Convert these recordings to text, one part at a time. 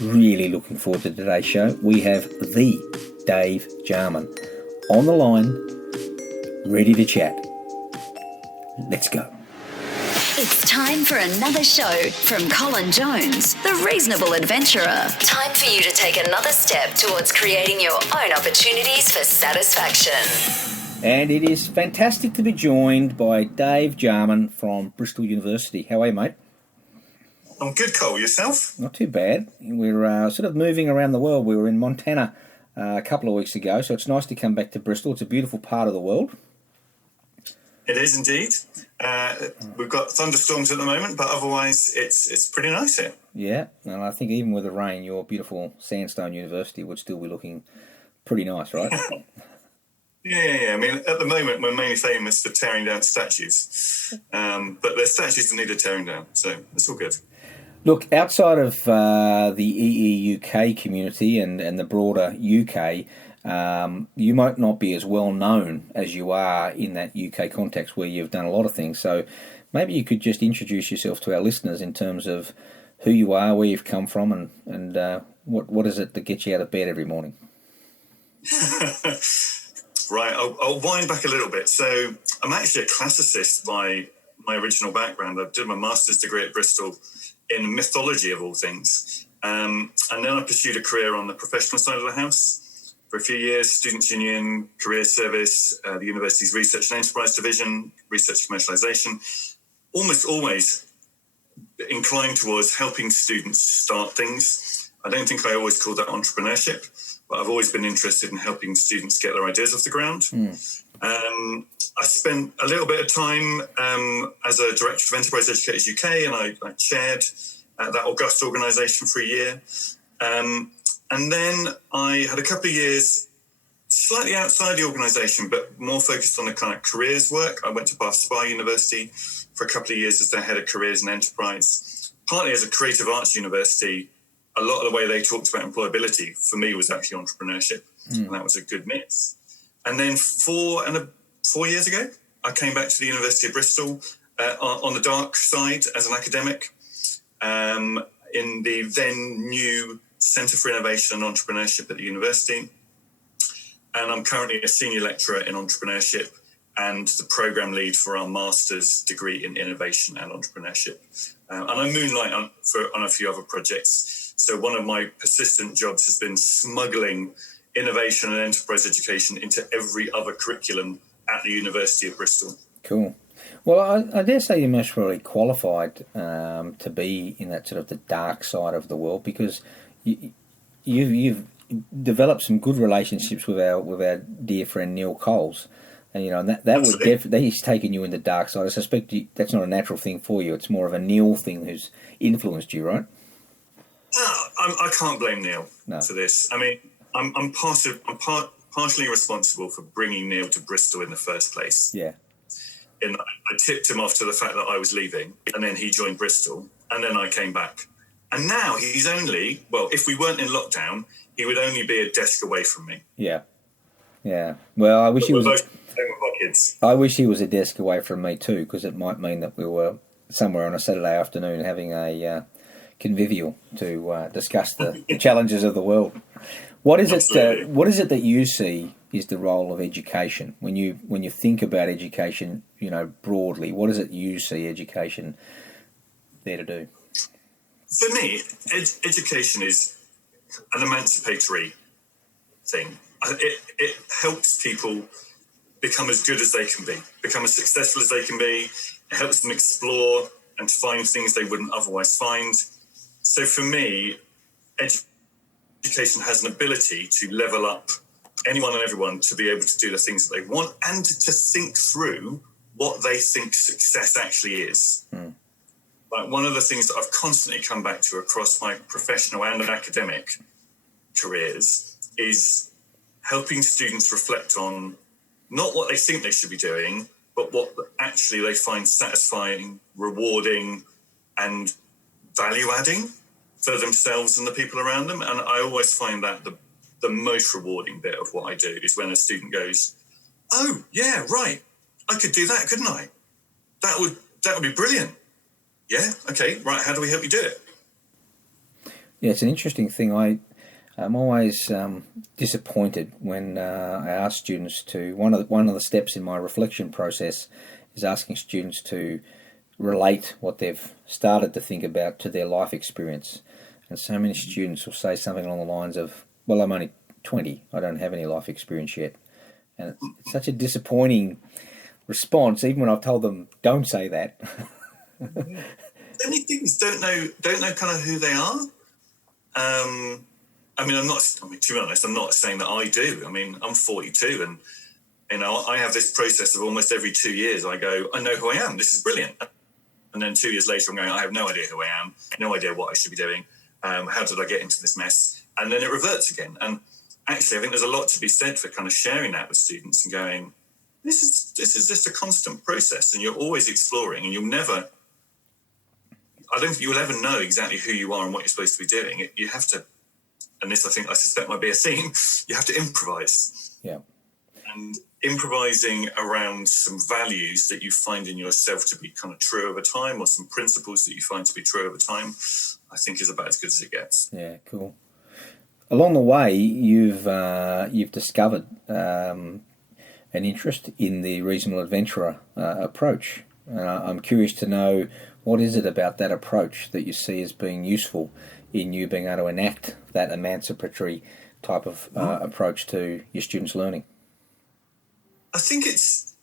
Really looking forward to today's show. We have the Dave Jarmen on the line, ready to chat. Let's go. It's time for another show from Colin Jones, the Reasonable Adventurer. Time for you to take another step towards creating your own opportunities for satisfaction. And it is fantastic to be joined by Dave Jarmen from Bristol University. How are you, mate? I'm good, Cole. Yourself? Not too bad. We're sort of moving around the world. We were in Montana a couple of weeks ago, so it's nice to come back to Bristol. It's a beautiful part of the world. It is indeed. We've got thunderstorms at the moment, but otherwise it's pretty nice here. Yeah, and I think even with the rain, your beautiful sandstone university would still be looking pretty nice, right? Yeah. I mean, at the moment, we're mainly famous for tearing down statues, but there's statues that need tearing down, so it's all good. Look, outside of the EEUK community and the broader UK, you might not be as well known as you are in that UK context where you've done a lot of things. So maybe you could just introduce yourself to our listeners in terms of who you are, where you've come from, and what is it that gets you out of bed every morning? Right, I'll wind back a little bit. So I'm actually a classicist by my original background. I did my master's degree at Bristol in mythology, of all things. And then I pursued a career on the professional side of the house for a few years, Students' Union, Career Service, the university's Research and Enterprise Division, Research Commercialisation, almost always inclined towards helping students start things. I don't think I always called that entrepreneurship, but I've always been interested in helping students get their ideas off the ground. I spent a little bit of time as a director of Enterprise Educators UK, and I chaired that august organisation for a year. And then I had a couple of years slightly outside the organisation, but more focused on the kind of careers work. I went to Bath Spa University for a couple of years as their head of careers and enterprise. Partly as a creative arts university, a lot of the way they talked about employability for me was actually entrepreneurship, and that was a good mix. And then 4 years ago, I came back to the University of Bristol on the dark side as an academic in the then new Centre for Innovation and Entrepreneurship at the university. And I'm currently a senior lecturer in entrepreneurship and the programme lead for our master's degree in innovation and entrepreneurship. And I moonlight on a few other projects. So one of my persistent jobs has been smuggling innovation and enterprise education into every other curriculum at the University of Bristol. Cool. Well, I dare say you're most probably qualified to be in that sort of the dark side of the world, because you've developed some good relationships with our dear friend Neil Coles, and that he's taken you in the dark side. I suspect that's not a natural thing for you. It's more of a Neil thing who's influenced you, right? I can't blame Neil for this. I mean, I'm partially responsible for bringing Neil to Bristol in the first place. Yeah. And I tipped him off to the fact that I was leaving, and then he joined Bristol, and then I came back. And now he's only, well, if we weren't in lockdown, he would only be a desk away from me. Yeah. Well, I wish he was. Both with our kids. I wish he was a desk away from me too, because it might mean that we were somewhere on a Saturday afternoon having a convivial to discuss the challenges of the world. What is it? What is it that you see is the role of education when you think about education? Broadly, what is it you see education there to do? For me, education is an emancipatory thing. It helps people become as good as they can be, become as successful as they can be. It helps them explore and to find things they wouldn't otherwise find. So for me, education has an ability to level up anyone and everyone to be able to do the things that they want and to think through what they think success actually is. Like one of the things that I've constantly come back to across my professional and academic careers is helping students reflect on not what they think they should be doing, but what actually they find satisfying, rewarding, and value-adding for themselves and the people around them. And I always find that the most rewarding bit of what I do is when a student goes, "Oh, yeah, right, I could do that, couldn't I? That would be brilliant. Yeah, okay, right, how do we help you do it?" Yeah, it's an interesting thing. I'm always disappointed when I ask students to. One of the steps in my reflection process is asking students to relate what they've started to think about to their life experience. And so many students will say something along the lines of, "Well, I'm only 20. I don't have any life experience yet." And it's such a disappointing response, even when I've told them, "Don't say that." So many things don't know kind of who they are. I mean, to be honest, I'm not saying that I do. I mean, I'm 42, and I have this process of almost every 2 years. I go, I know who I am. This is brilliant. And then 2 years later, I'm going, I have no idea who I am, no idea what I should be doing. How did I get into this mess? And then it reverts again. And actually, I think there's a lot to be said for kind of sharing that with students and going, this is just a constant process, and you're always exploring, and I don't think you'll ever know exactly who you are and what you're supposed to be doing. You have to, and this I suspect might be a theme, you have to improvise. Yeah. And improvising around some values that you find in yourself to be kind of true over time, or some principles that you find to be true over time, I think is about as good as it gets. Yeah, cool. Along the way, you've discovered an interest in the reasonable adventurer approach. I'm curious to know, what is it about that approach that you see as being useful in you being able to enact that emancipatory type of approach to your students' learning? I think it's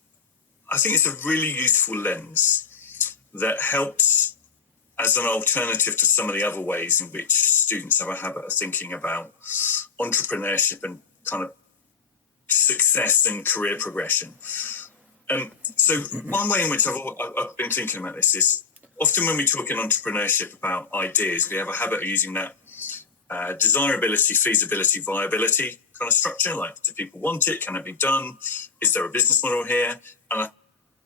a really useful lens that helps as an alternative to some of the other ways in which students have a habit of thinking about entrepreneurship and kind of success and career progression. So one way in which I've been thinking about this is, often when we talk in entrepreneurship about ideas, we have a habit of using that desirability, feasibility, viability kind of structure. Like, do people want it? Can it be done? Is there a business model here? And I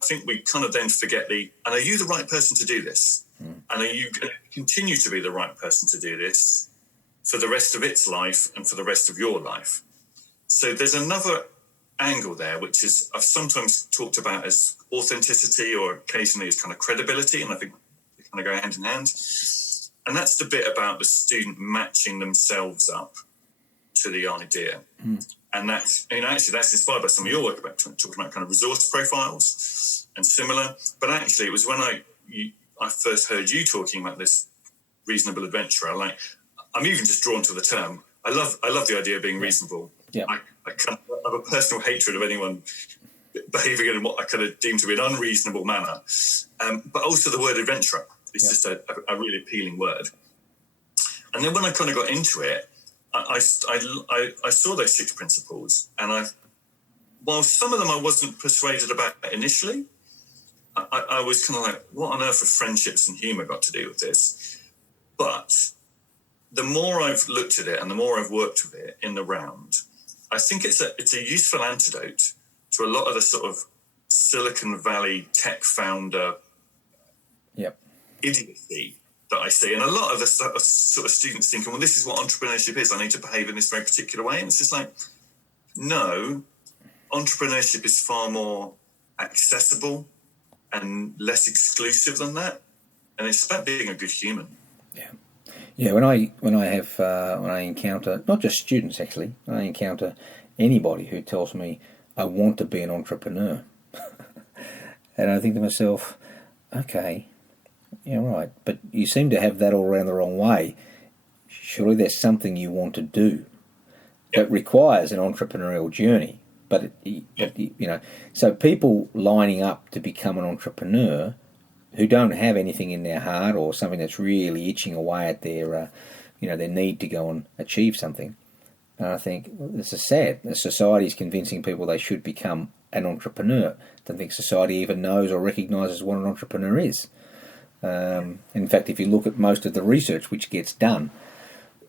think we kind of then forget and are you the right person to do this? And are you going to continue to be the right person to do this for the rest of its life and for the rest of your life? So there's another angle there, which is I've sometimes talked about as authenticity, or occasionally as kind of credibility, and I think they kind of go hand in hand. And that's the bit about the student matching themselves up to the idea. And that's, actually that's inspired by some of your work about talking about kind of resource profiles and similar. But actually, it was when I first heard you talking about this reasonable adventurer. I'm even just drawn to the term. I love the idea of being reasonable. Yeah. I kind of have a personal hatred of anyone behaving in what I kind of deem to be an unreasonable manner. But also the word adventurer is just a really appealing word. And then when I kind of got into it, I saw those 6 principles, and while some of them I wasn't persuaded about initially, I was kind of like, what on earth have friendships and humour got to do with this? But the more I've looked at it and the more I've worked with it in the round, I think it's a useful antidote to a lot of the sort of Silicon Valley tech founder idiocy that I see. And a lot of the sort of students thinking, well, this is what entrepreneurship is. I need to behave in this very particular way. And it's just like, no, entrepreneurship is far more accessible and less exclusive than that. And it's about being a good human. Yeah. When I encounter not just students, actually, when I encounter anybody who tells me I want to be an entrepreneur, and I think to myself, okay, yeah, right, but you seem to have that all around the wrong way. Surely there's something you want to do that requires an entrepreneurial journey. But so people lining up to become an entrepreneur who don't have anything in their heart or something that's really itching away at their need to go and achieve something. And I think this is sad. The society is convincing people they should become an entrepreneur. I don't think society even knows or recognises what an entrepreneur is. In fact, if you look at most of the research which gets done,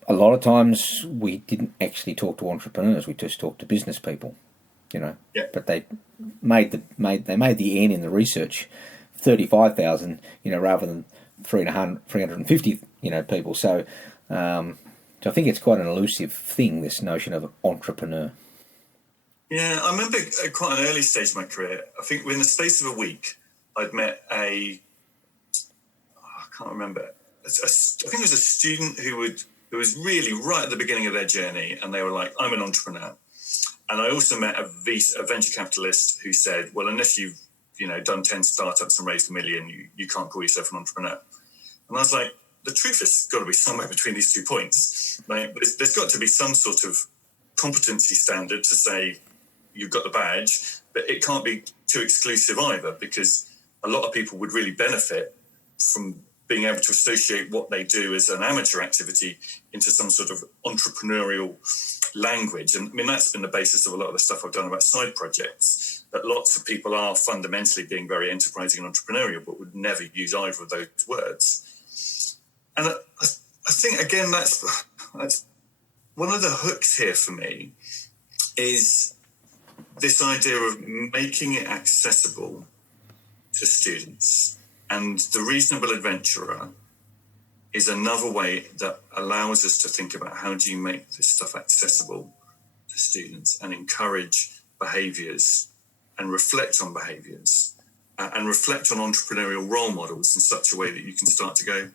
a lot of times we didn't actually talk to entrepreneurs. We just talked to business people, But they made the N in the research 35,000, rather than 350, people. So I think it's quite an elusive thing, this notion of entrepreneur. Yeah, I remember at quite an early stage of my career, I think in the space of a week, I'd met I can't remember, I think it was a student who who was really right at the beginning of their journey, and they were like, I'm an entrepreneur. And I also met a venture capitalist who said, well, unless you've done 10 startups and raised $1 million, you can't call yourself an entrepreneur. And I was like, the truth has got to be somewhere between these 2 points. Like, there's got to be some sort of competency standard to say you've got the badge, but it can't be too exclusive either, because a lot of people would really benefit from being able to associate what they do as an amateur activity into some sort of entrepreneurial language. And I mean, that's been the basis of a lot of the stuff I've done about side projects, that lots of people are fundamentally being very enterprising and entrepreneurial, but would never use either of those words. And I think, again, that's one of the hooks here for me, is this idea of making it accessible to students. And the reasonable adventurer is another way that allows us to think about how do you make this stuff accessible to students and encourage behaviours and reflect on behaviours and reflect on entrepreneurial role models in such a way that you can start to go,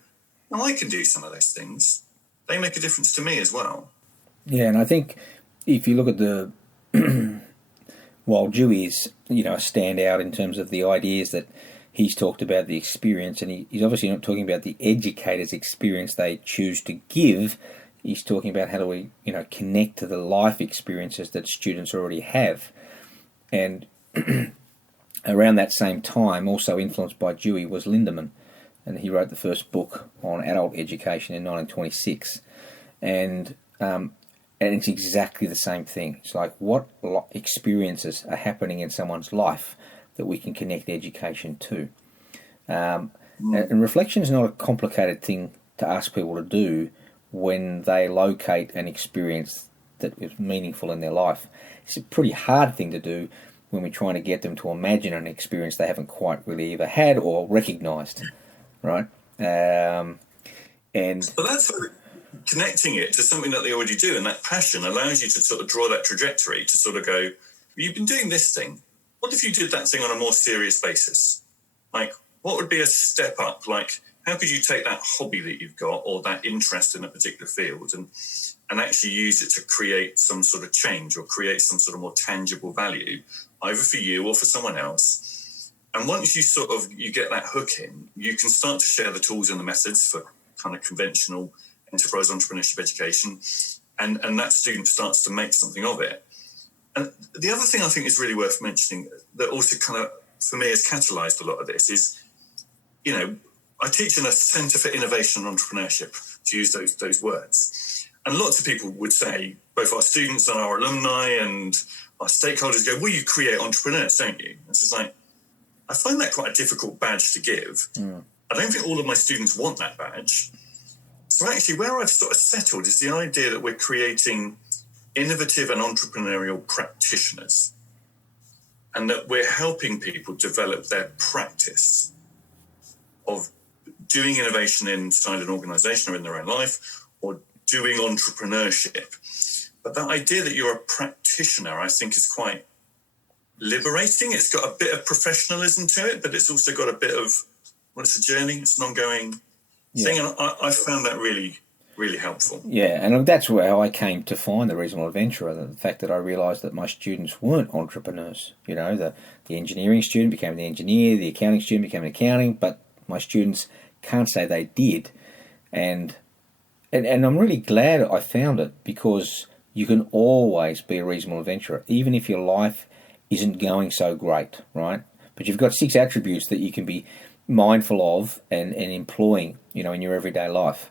well, I can do some of those things. They make a difference to me as well. Yeah, and I think if you look at the while Dewey is, a standout in terms of the ideas that he's talked about, the experience, and he's obviously not talking about the educator's experience they choose to give. He's talking about how do we, connect to the life experiences that students already have. And around that same time, also influenced by Dewey, was Lindemann, and he wrote the first book on adult education in 1926. And it's exactly the same thing. It's like, what experiences are happening in someone's life that we can connect education to? And reflection is not a complicated thing to ask people to do when they locate an experience that is meaningful in their life. It's a pretty hard thing to do when we're trying to get them to imagine an experience they haven't quite really ever had or recognised, right? Well, that's connecting it to something that they already do, and that passion allows you to sort of draw that trajectory to sort of go, you've been doing this thing. What if you did that thing on a more serious basis? Like, what would be a step up? Like, how could you take that hobby that you've got or that interest in a particular field and actually use it to create some sort of change or create some sort of more tangible value, either for you or for someone else? And once you get that hook in, you can start to share the tools and the methods for kind of conventional enterprise entrepreneurship education, and that student starts to make something of it. And the other thing I think is really worth mentioning that also kind of, for me, has catalysed a lot of this is, I teach in a Centre for Innovation and Entrepreneurship, to use those words. And lots of people would say, both our students and our alumni and our stakeholders go, well, you create entrepreneurs, don't you? It's just like, I find that quite a difficult badge to give. I don't think all of my students want that badge. So actually, where I've sort of settled is the idea that we're creating innovative and entrepreneurial practitioners, and that we're helping people develop their practice of doing innovation inside an organisation or in their own life, or doing entrepreneurship. But that idea that you're a practitioner, I think, is quite liberating. It's got a bit of professionalism to it, but it's also got a bit of, it's a journey, it's an ongoing thing. And I found that really, really helpful. Yeah, and that's where I came to find the reasonable adventurer, the fact that I realised that my students weren't entrepreneurs. The engineering student became the engineer, the accounting student became an accounting, but my students can't say they did. And I'm really glad I found it, because you can always be a reasonable adventurer, even if your life isn't going so great, right? But you've got 6 attributes that you can be mindful of and employing, in your everyday life.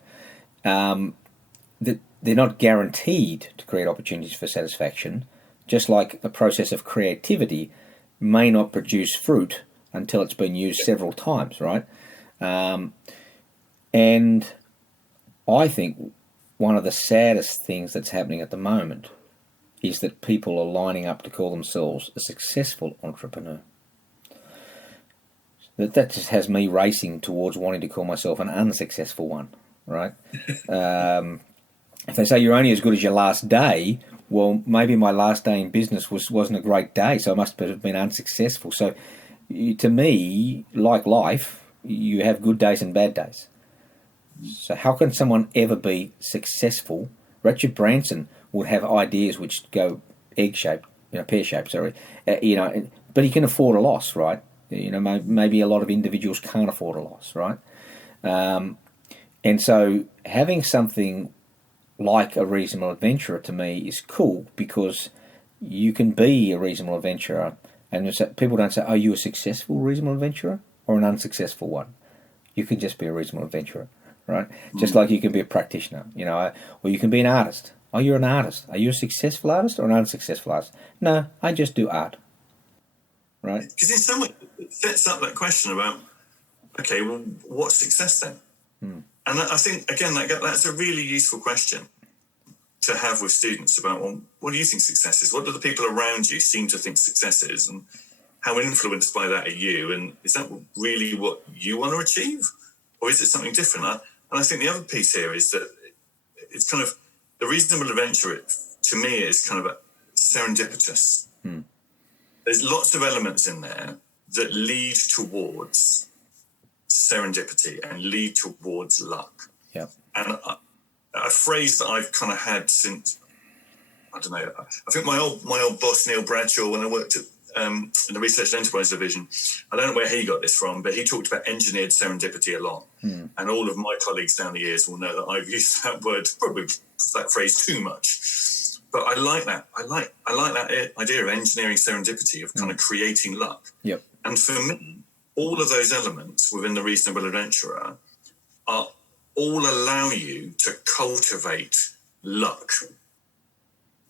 That they're not guaranteed to create opportunities for satisfaction, just like the process of creativity may not produce fruit until it's been used several times, right? And I think one of the saddest things that's happening at the moment is that people are lining up to call themselves a successful entrepreneur. That just has me racing towards wanting to call myself an unsuccessful one, right? If they say you're only as good as your last day, well, maybe my last day in business wasn't a great day, so I must have been unsuccessful. So to me, like life, you have good days and bad days. So how can someone ever be successful? Richard Branson would have ideas which go egg-shaped, pear-shaped, sorry, but he can afford a loss, right? Maybe a lot of individuals can't afford a loss, right? And so having something like a reasonable adventurer to me is cool, because you can be a reasonable adventurer, and people don't say, "Are you a successful reasonable adventurer or an unsuccessful one?" You can just be a reasonable adventurer, right? Just like you can be a practitioner, or you can be an artist. Oh, you're an artist. Are you a successful artist or an unsuccessful artist? No, I just do art, right? Because in some way it sets up that question about, okay, well, what's success then? And I think, again, that's a really useful question to have with students about, well, what do you think success is? What do the people around you seem to think success is? And how influenced by that are you? And is that really what you want to achieve? Or is it something different? And I think the other piece here is that it's kind of, the reasonable adventure, to me, is kind of serendipitous. There's lots of elements in there that lead towards serendipity and lead towards luck. Yeah. And a phrase that I've kind of had since, I don't know, I think my old boss, Neil Bradshaw, when I worked at in the Research and Enterprise Division, I don't know where he got this from, but he talked about engineered serendipity a lot. And all of my colleagues down the years will know that I've used that word, probably that phrase, too much. But I like that. I like that idea of engineering serendipity, of kind of creating luck. Yep. And for me, all of those elements within the reasonable adventurer all allow you to cultivate luck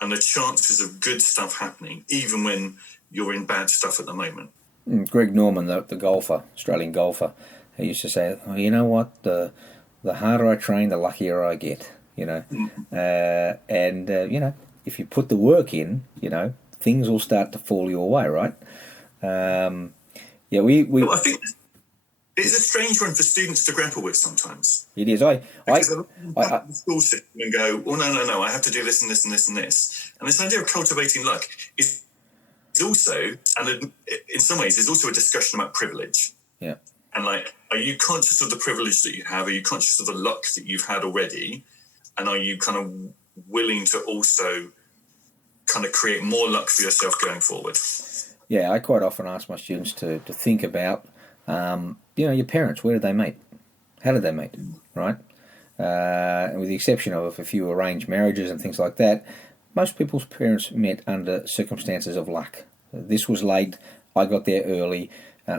and the chances of good stuff happening, even when you're in bad stuff at the moment. Greg Norman, the golfer, Australian golfer, he used to say, "Oh, you know what? The harder I train, the luckier I get." If you put the work in, things will start to fall your way, right? Well, I think it's a strange one for students to grapple with sometimes. It is. I the school system and go, "Oh no, I have to do this and this and this and this." And this idea of cultivating luck is also, and in some ways, there's also a discussion about privilege. Yeah. And are you conscious of the privilege that you have? Are you conscious of the luck that you've had already? And are you kind of willing to also kind of create more luck for yourself going forward? Yeah, I quite often ask my students to think about, your parents, where did they meet? How did they meet, right? And with the exception of a few arranged marriages and things like that, most people's parents met under circumstances of luck. This was late, I got there early,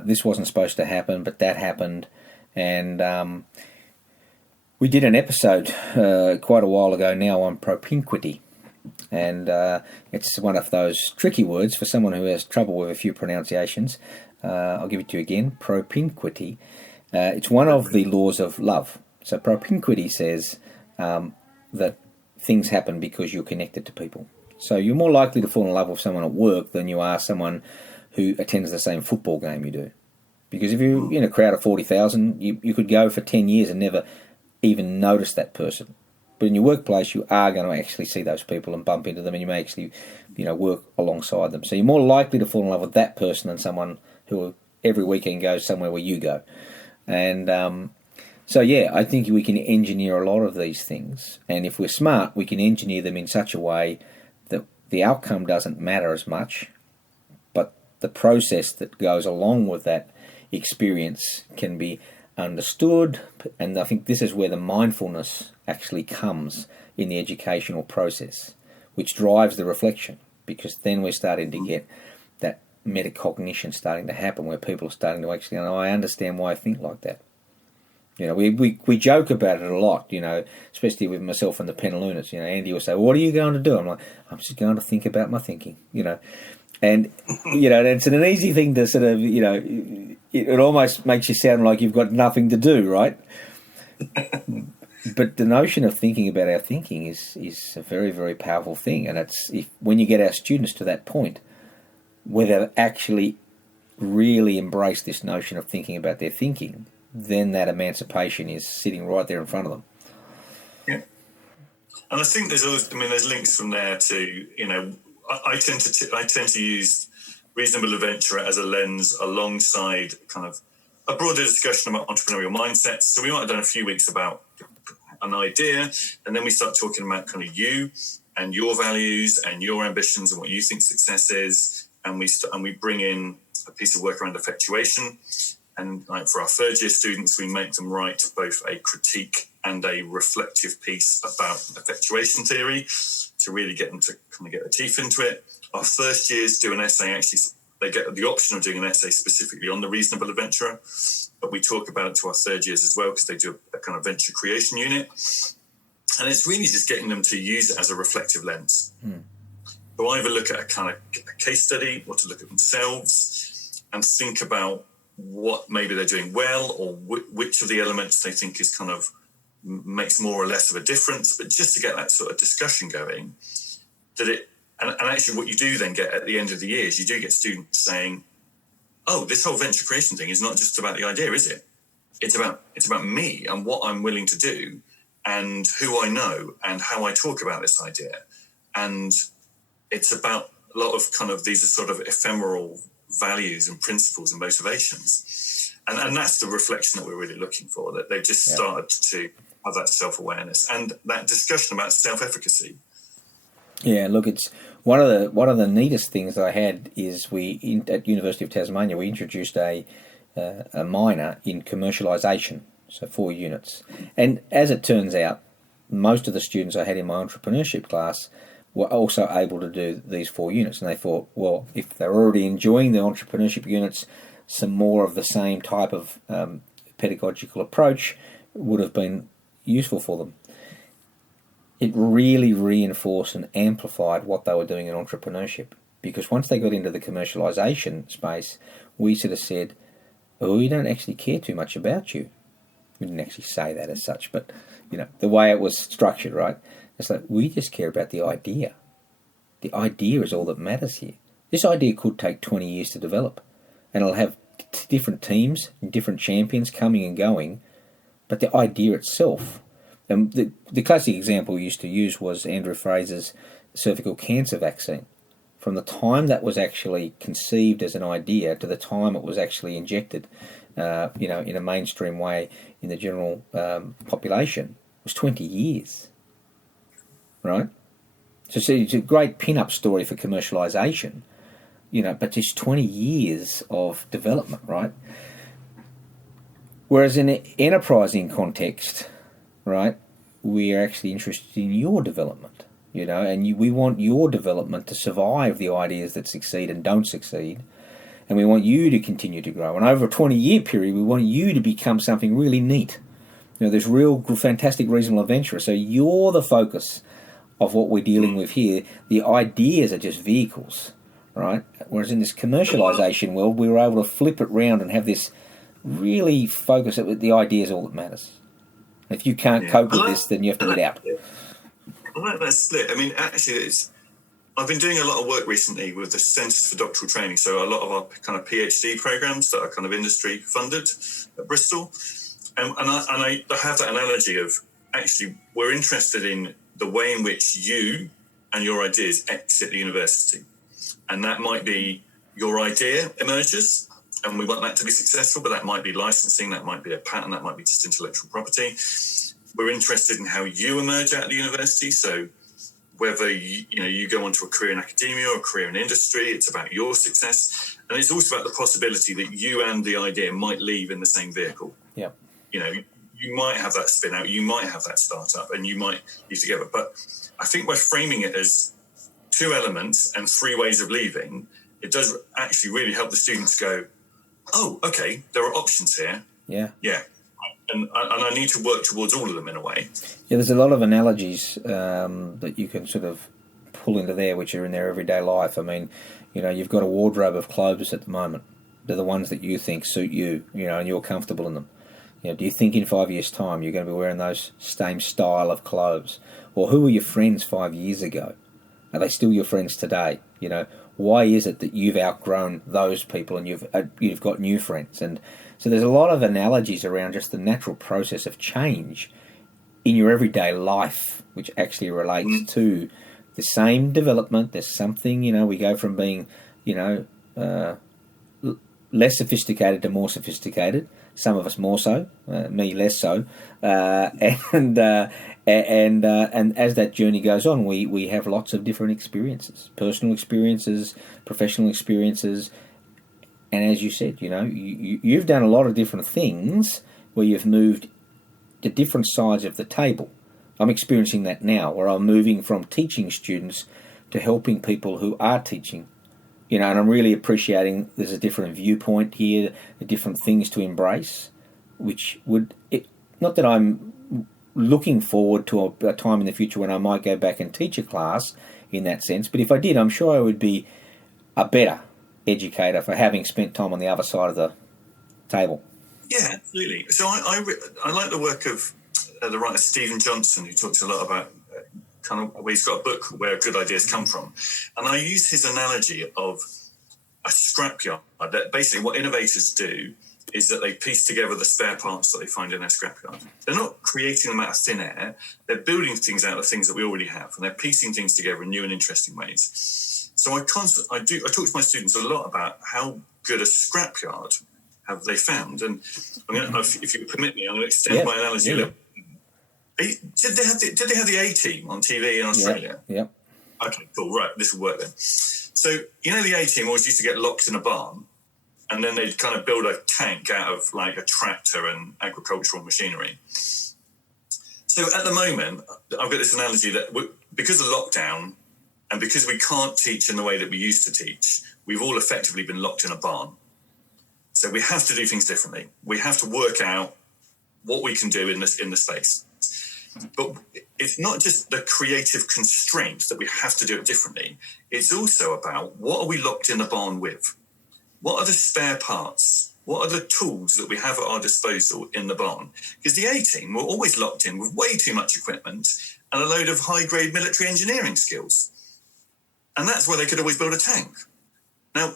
this wasn't supposed to happen, but that happened. And we did an episode quite a while ago now on propinquity. And it's one of those tricky words for someone who has trouble with a few pronunciations. I'll give it to you again, propinquity. It's one of the laws of love. So propinquity says that things happen because you're connected to people. So you're more likely to fall in love with someone at work than you are someone who attends the same football game you do. Because if you're in a crowd of 40,000, you could go for 10 years and never even notice that person. But in your workplace, you are going to actually see those people and bump into them, and you may actually, work alongside them. So you're more likely to fall in love with that person than someone who every weekend goes somewhere where you go. And I think we can engineer a lot of these things. And if we're smart, we can engineer them in such a way that the outcome doesn't matter as much, but the process that goes along with that experience can be understood. And I think this is where the mindfulness actually comes in the educational process, which drives the reflection, because then we're starting to get that metacognition starting to happen, where people are starting to actually go, I understand why I think like that. We joke about it a lot, especially with myself and the Pentalunas. Andy will say, what are you going to do? I'm like, I'm just going to think about my thinking, And, it's an easy thing to sort of, it almost makes you sound like you've got nothing to do, right? But the notion of thinking about our thinking is a very, very powerful thing. And when you get our students to that point, where they actually really embrace this notion of thinking about their thinking, then that emancipation is sitting right there in front of them. Yeah. And I think there's links from there to, I tend to use reasonable adventure as a lens alongside kind of a broader discussion about entrepreneurial mindsets. So we might have done a few weeks about an idea, and then we start talking about kind of you and your values and your ambitions and what you think success is, and we bring in a piece of work around effectuation. And like for our third year students, we make them write both a critique and a reflective piece about effectuation theory to really get them to kind of get their teeth into it. Our first years do an essay. Actually, they get the option of doing an essay specifically on the reasonable adventurer, but we talk about it to our third years as well because they do a kind of venture creation unit. And it's really just getting them to use it as a reflective lens. So either look at a kind of a case study or to look at themselves and think about what maybe they're doing well or which of the elements they think is kind of makes more or less of a difference, but just to get that sort of discussion going, and actually what you do then get at the end of the year is you do get students saying, oh, this whole venture creation thing is not just about the idea, is it? It's about me and what I'm willing to do and who I know and how I talk about this idea. And it's about a lot of kind of these are sort of ephemeral values and principles and motivations. And that's the reflection that we're really looking for, that they've just started to have that self-awareness and that discussion about self-efficacy. Yeah, look, it's one of the neatest things I had is at University of Tasmania we introduced a minor in commercialisation, so 4 units. And as it turns out, most of the students I had in my entrepreneurship class were also able to do these 4 units. And they thought, well, if they're already enjoying the entrepreneurship units, some more of the same type of pedagogical approach would have been useful for them. It really reinforced and amplified what they were doing in entrepreneurship, because once they got into the commercialisation space, we sort of said, oh, we don't actually care too much about you. We didn't actually say that as such, but the way it was structured, right? It's like, we just care about the idea. The idea is all that matters here. This idea could take 20 years to develop, and it'll have different teams and different champions coming and going, but the idea itself. And the classic example we used to use was Andrew Fraser's cervical cancer vaccine. From the time that was actually conceived as an idea to the time it was actually injected, in a mainstream way in the general population, was 20 years, right? So it's a great pin-up story for commercialisation, but it's 20 years of development, right? Whereas in an enterprising context, right, we are actually interested in your development, and we want your development to survive the ideas that succeed and don't succeed, and we want you to continue to grow. And over a 20-year period, we want you to become something really neat. This real fantastic reasonable adventurer. So you're the focus of what we're dealing with here. The ideas are just vehicles, right? Whereas in this commercialisation world, we were able to flip it round and have this really focus that the idea is all that matters. If you can't cope with this, then you have to get out. I like that split. I mean, actually, I've been doing a lot of work recently with the Centres for Doctoral Training, so a lot of our kind of PhD programs that are kind of industry funded at Bristol. And I have that analogy of actually we're interested in the way in which you and your ideas exit the university. And that might be your idea emerges, and we want that to be successful, but that might be licensing, that might be a patent, that might be just intellectual property. We're interested in how you emerge out of the university. So whether you go on to a career in academia or a career in industry, it's about your success. And it's also about the possibility that you and the idea might leave in the same vehicle. Yeah. You might have that spin out, you might have that startup, and you might leave together. But I think by framing it as 2 elements and 3 ways of leaving, it does actually really help the students go, oh, okay, there are options here. Yeah. Yeah. And I need to work towards all of them in a way. Yeah, there's a lot of analogies that you can sort of pull into there, which are in their everyday life. I mean, you've got a wardrobe of clothes at the moment. They're the ones that you think suit you, and you're comfortable in them. Do you think in 5 years' time you're going to be wearing those same style of clothes? Or who were your friends 5 years ago? Are they still your friends today? Why is it that you've outgrown those people and you've got new friends? And so there's a lot of analogies around just the natural process of change in your everyday life, which actually relates to the same development. There's something, we go from being, less sophisticated to more sophisticated. Some of us more so, me less so, and as that journey goes on, we have lots of different experiences, personal experiences, professional experiences, and as you said, you've done a lot of different things where you've moved to different sides of the table. I'm experiencing that now, where I'm moving from teaching students to helping people who are teaching. And I'm really appreciating there's a different viewpoint here, the different things to embrace, which not that I'm looking forward to a time in the future when I might go back and teach a class in that sense, but if I did, I'm sure I would be a better educator for having spent time on the other side of the table. Yeah, absolutely. So I like the work of the writer Stephen Johnson, who talks a lot about he's got a book where good ideas come from. And I use his analogy of a scrapyard. That basically what innovators do is that they piece together the spare parts that they find in their scrapyard. They're not creating them out of thin air. They're building things out of things that we already have, and they're piecing things together in new and interesting ways. So I talk to my students a lot about how good a scrapyard have they found. And if you permit me, I'm going to extend my analogy a little. Did they have the A-Team on TV in Australia? Yeah. Okay, cool. Right, this will work then. So, the A-Team always used to get locked in a barn, and then they'd kind of build a tank out of like a tractor and agricultural machinery. So at the moment, I've got this analogy that because of lockdown and because we can't teach in the way that we used to teach, we've all effectively been locked in a barn. So we have to do things differently. We have to work out what we can do in the space. But it's not just the creative constraint that we have to do it differently. It's also about what are we locked in the barn with? What are the spare parts? What are the tools that we have at our disposal in the barn? Because the A-Team were always locked in with way too much equipment and a load of high-grade military engineering skills. And that's where they could always build a tank. Now,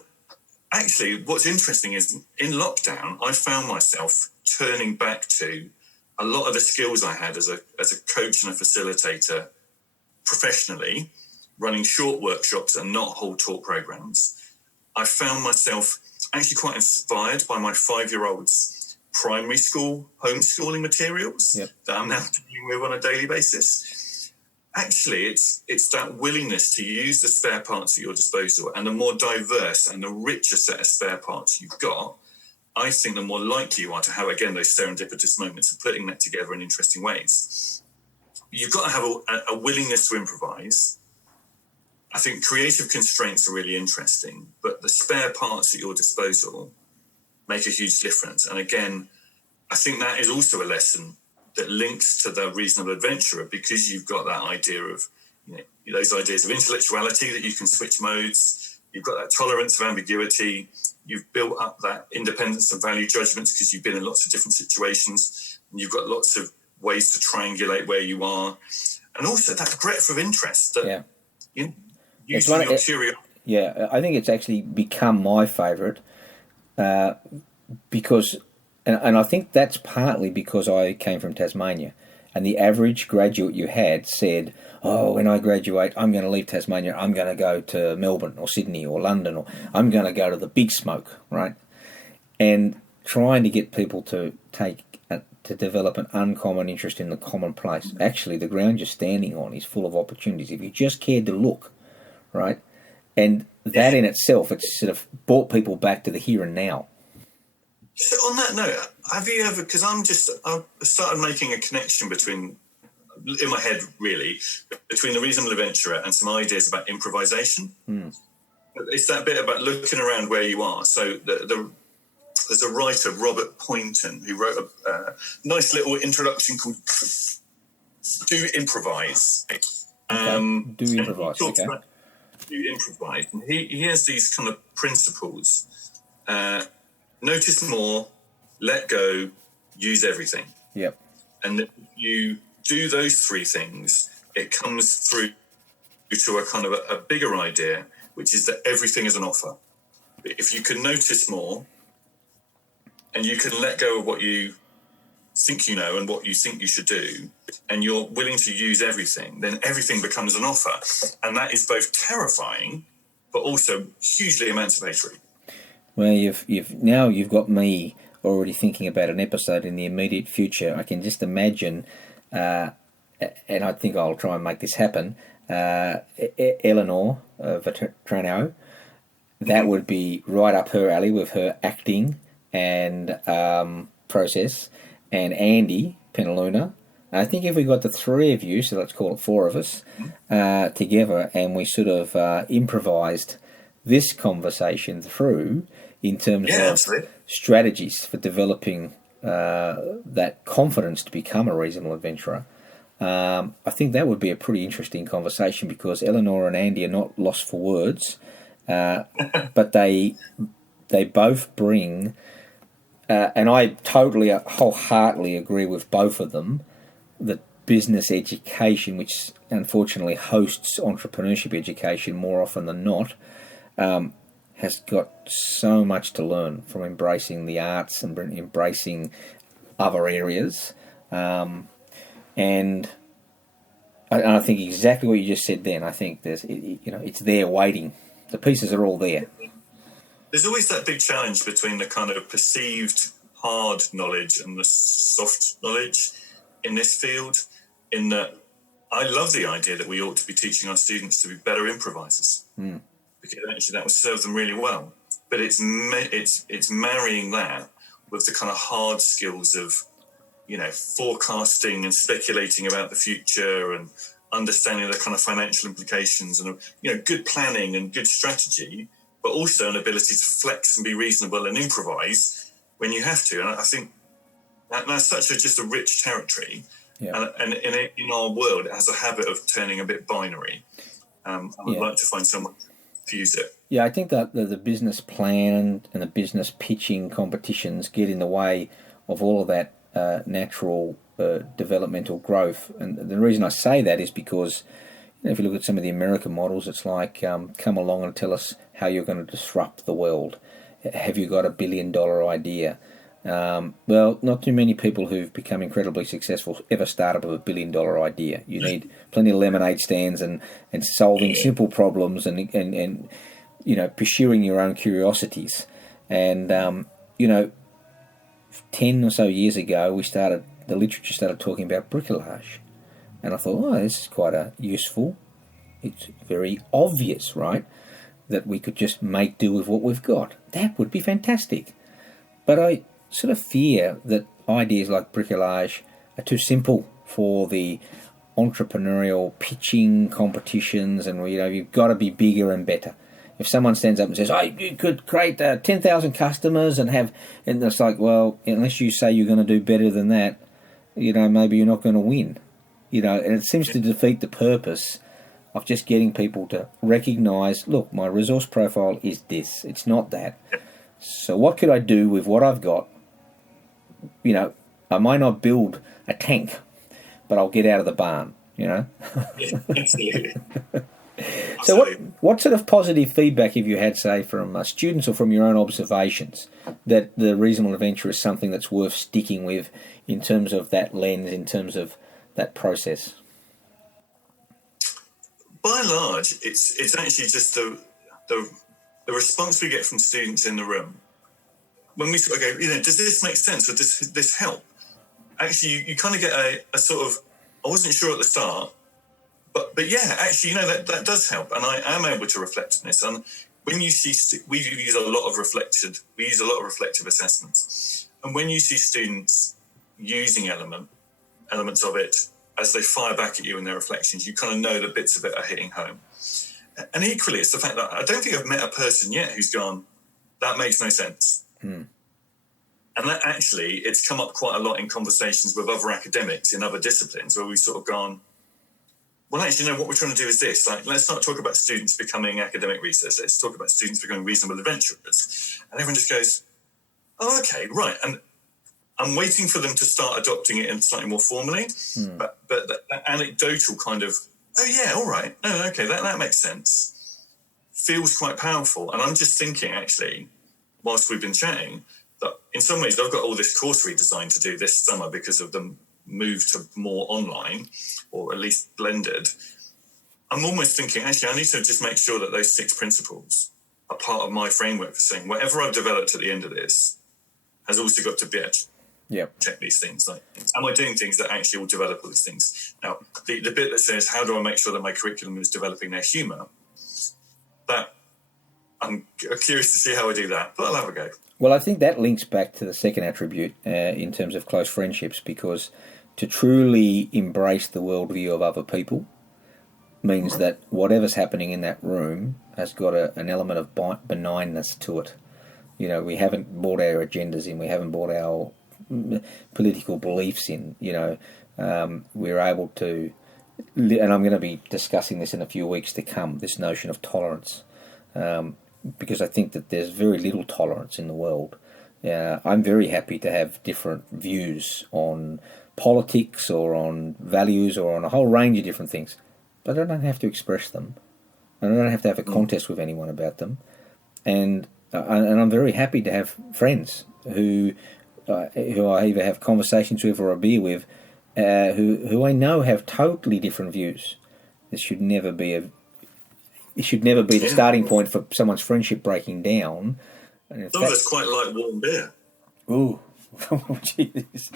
actually, what's interesting is in lockdown, I found myself turning back to a lot of the skills I had as a coach and a facilitator professionally, running short workshops and not whole talk programs. I found myself actually quite inspired by my 5-year-old's primary school homeschooling materials that I'm now dealing with on a daily basis. Actually, it's that willingness to use the spare parts at your disposal, and the more diverse and the richer set of spare parts you've got, I think the more likely you are to have, again, those serendipitous moments of putting that together in interesting ways. You've got to have a willingness to improvise. I think creative constraints are really interesting, but the spare parts at your disposal make a huge difference. And again, I think that is also a lesson that links to the reasonable adventurer, because you've got that idea of, those ideas of intellectuality, that you can switch modes. You've got that tolerance of ambiguity. You've built up that independence of value judgments because you've been in lots of different situations, and you've got lots of ways to triangulate where you are. And also that breadth of interest that using your curiosity. Yeah, I think it's actually become my favourite because, and I think that's partly because I came from Tasmania, and the average graduate you had said, when I graduate, I'm going to leave Tasmania, I'm going to go to Melbourne or Sydney or London, or I'm going to go to the big smoke, right? And trying to get people to develop an uncommon interest in the commonplace. Actually, the ground you're standing on is full of opportunities if you just cared to look, right? And that in itself, it's sort of brought people back to the here and now. So on that note, have you ever, because I've started making a connection in my head really, between the reasonable adventurer and some ideas about improvisation. It's that bit about looking around where you are. So there's a writer, Robert Poynton, who wrote a nice little introduction called Do Improvise. Do Improvise, okay. Do Improvise. And he has these kind of principles. Notice more, let go, use everything. Yep. And if you do those three things, it comes through to a kind of a bigger idea, which is that everything is an offer. If you can notice more, and you can let go of what you think you know and what you think you should do, and you're willing to use everything, then everything becomes an offer. And that is both terrifying, but also hugely emancipatory. Well, you've got me already thinking about an episode in the immediate future. I can just imagine, and I think I'll try and make this happen, Eleanor Vetrano. That would be right up her alley with her acting and process, and Andy Penaluna. I think if we got the three of you, so let's call it four of us, together, and we sort of improvised this conversation through in terms of absolutely. strategies for developing that confidence to become a reasonable adventurer, I think that would be a pretty interesting conversation, because Eleanor and Andy are not lost for words, but they both bring, and I totally, wholeheartedly agree with both of them, that business education, which unfortunately hosts entrepreneurship education more often than not, has got so much to learn from embracing the arts and embracing other areas. And I think exactly what you just said then. I think it's there waiting. The pieces are all there. There's always that big challenge between the kind of perceived hard knowledge and the soft knowledge in this field, in that I love the idea that we ought to be teaching our students to be better improvisers, because actually that will serve them really well. But it's marrying that with the kind of hard skills of, forecasting and speculating about the future and understanding the kind of financial implications and, good planning and good strategy, but also an ability to flex and be reasonable and improvise when you have to. And I think that's just a rich territory. Yeah. And in our world, it has a habit of turning a bit binary. I would like to find someone to fuse it. Yeah, I think that the business plan and the business pitching competitions get in the way of all of that natural developmental growth. And the reason I say that is because, if you look at some of the American models, it's like, come along and tell us how you're going to disrupt the world. Have you got $1 billion idea? Well, not too many people who've become incredibly successful ever start up with $1 billion idea. You need plenty of lemonade stands and solving simple problems and pursuing your own curiosities. And 10 or so years ago, the literature started talking about bricolage, and I thought, this is quite useful. It's very obvious, right, that we could just make do with what we've got. That would be fantastic. But I sort of fear that ideas like bricolage are too simple for the entrepreneurial pitching competitions, and you've got to be bigger and better. If someone stands up and says, you could create 10,000 customers and it's like, well, unless you say you're going to do better than that, maybe you're not going to win. And it seems to defeat the purpose of just getting people to recognise, look, my resource profile is this. It's not that. So what could I do with what I've got? I might not build a tank, but I'll get out of the barn, Absolutely. So what sort of positive feedback have you had, say, from students or from your own observations, that the reasonable adventure is something that's worth sticking with in terms of that lens, in terms of that process? By and large, it's actually just the response we get from students in the room. When we sort of go, does this make sense, or does this help? Actually, you kind of get a sort of, I wasn't sure at the start, but yeah, actually, that does help, and I am able to reflect on this. And when you see, we use a lot of reflective assessments, and when you see students using elements of it as they fire back at you in their reflections, you kind of know that bits of it are hitting home. And equally, it's the fact that I don't think I've met a person yet who's gone, that makes no sense. And that actually, it's come up quite a lot in conversations with other academics in other disciplines, where we've sort of gone, well, actually, what we're trying to do is this. Like, let's not talk about students becoming academic researchers. Let's talk about students becoming reasonable adventurers. And everyone just goes, oh, okay, right. And I'm waiting for them to start adopting it in slightly more formally. But that anecdotal kind of, oh, yeah, all right. Oh, okay, that makes sense, feels quite powerful. And I'm just thinking, actually, whilst we've been chatting, that in some ways I've got all this course redesign to do this summer because of the move to more online, or at least blended. I'm almost thinking, actually, I need to just make sure that those 6 principles are part of my framework for saying, whatever I've developed at the end of this, has also got to be able to Yeah. check these things. Like, am I doing things that actually will develop all these things? Now, the bit that says, how do I make sure that my curriculum is developing their humour? That I'm curious to see how I do that, but I'll have a go. Well, I think that links back to the second attribute in terms of close friendships, because to truly embrace the worldview of other people means that whatever's happening in that room has got an element of benignness to it. You know, we haven't brought our agendas in, we haven't brought our political beliefs in, you know. We're able to, and I'm going to be discussing this in a few weeks to come, this notion of tolerance, because I think that there's very little tolerance in the world. I'm very happy to have different views on politics or on values or on a whole range of different things, but I don't have to express them. I don't have to have a contest with anyone about them, and I'm very happy to have friends who I either have conversations with or a beer with, who I know have totally different views. It should never be the starting point for someone's friendship breaking down. And some of us quite like warm beer. Ooh, Jesus!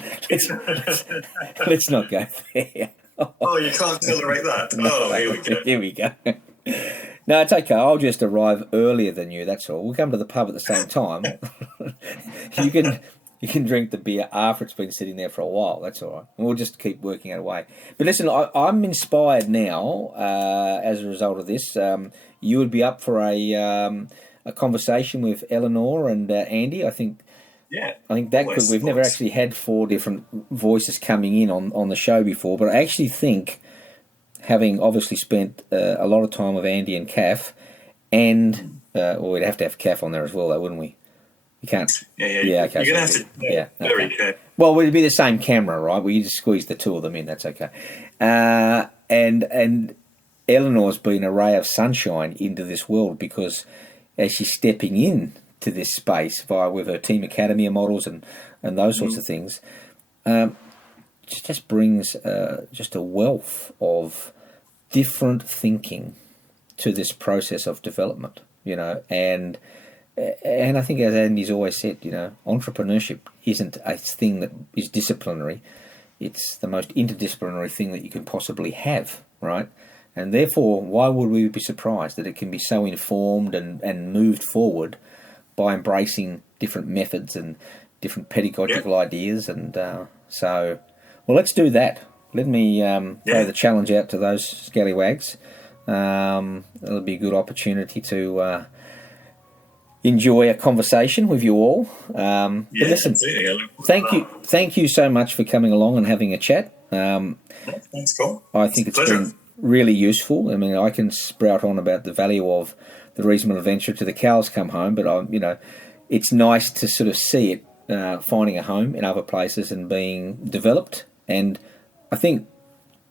Let's not go there. Oh, you can't tolerate that. Oh, here we go. Here we go. No, it's okay. I'll just arrive earlier than you. That's all. We'll come to the pub at the same time. You can drink the beer after it's been sitting there for a while. That's all right. And we'll just keep working our way. But listen, I'm inspired now as a result of this. You would be up for a conversation with Eleanor and Andy. I think that could. We've never actually had 4 different voices coming in on the show before, but I actually think, having obviously spent a lot of time with Andy and Kath, and we'd have to have Kath on there as well, though, wouldn't we? You can't. Yeah. Okay, you're going to have to. Very careful. Well, it'd be the same camera, right? We just squeeze the 2 of them in. That's okay. And Eleanor's been a ray of sunshine into this world, because as she's stepping in to this space with her Team Academy models and those sorts of things, just brings just a wealth of different thinking to this process of development, you know, and I think, as Andy's always said, you know, entrepreneurship isn't a thing that is disciplinary. It's the most interdisciplinary thing that you can possibly have, right? And therefore, why would we be surprised that it can be so informed and moved forward by embracing different methods and different pedagogical ideas? And so, well, let's do that. Let me throw the challenge out to those scallywags. It'll be a good opportunity to enjoy a conversation with you all. But listen, thank you so much for coming along and having a chat. Thanks, Cole. I think it's been really useful. I mean, I can sprout on about the value of the reasonable adventure to the cows come home, but it's nice to sort of see it finding a home in other places and being developed. And I think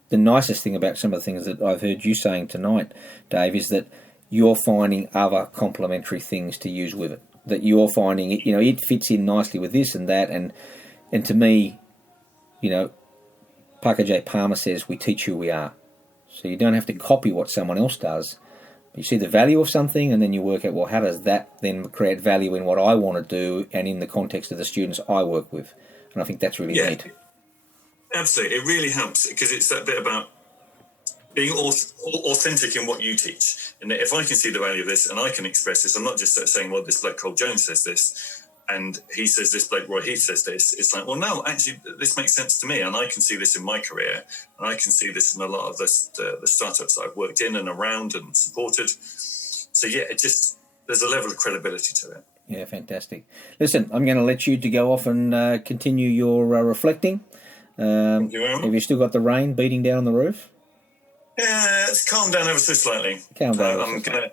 the nicest thing about some of the things that I've heard you saying tonight, Dave, is that you're finding other complementary things to use with it. That you're finding it, it fits in nicely with this and that. And to me, Parker J. Palmer says, we teach who we are. So you don't have to copy what someone else does. You see the value of something, and then you work out, well, how does that then create value in what I want to do and in the context of the students I work with? And I think that's really neat. Absolutely. It really helps, because it's that bit about being authentic in what you teach. And if I can see the value of this and I can express this, I'm not just saying, well, this bloke Cole Jones says this, and he says this bloke Roy Heath says this. It's like, well, no, actually, this makes sense to me, and I can see this in my career, and I can see this in a lot of the startups I've worked in and around and supported. So, there's a level of credibility to it. Yeah, fantastic. Listen, I'm going to let you to go off and continue your reflecting. Thank you very much. Have you still got the rain beating down on the roof? Yeah, it's calmed down ever so slightly. I'm going to.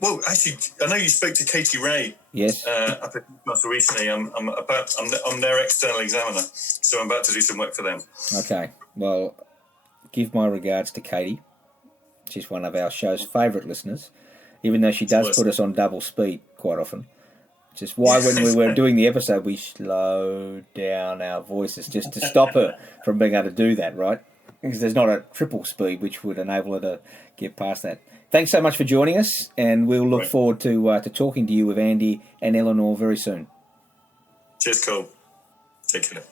Well, actually, I know you spoke to Katie Ray. Yes. Up at Newcastle recently. I'm their external examiner, so I'm about to do some work for them. Okay. Well, give my regards to Katie. She's one of our show's favourite listeners, even though she does put us on double speed quite often. Which is why when we were doing the episode, we slowed down our voices just to stop her from being able to do that, right? because there's not a triple speed which would enable her to get past that. Thanks so much for joining us, and we'll look forward to talking to you with Andy and Eleanor very soon. Cheers, Cole. Take care.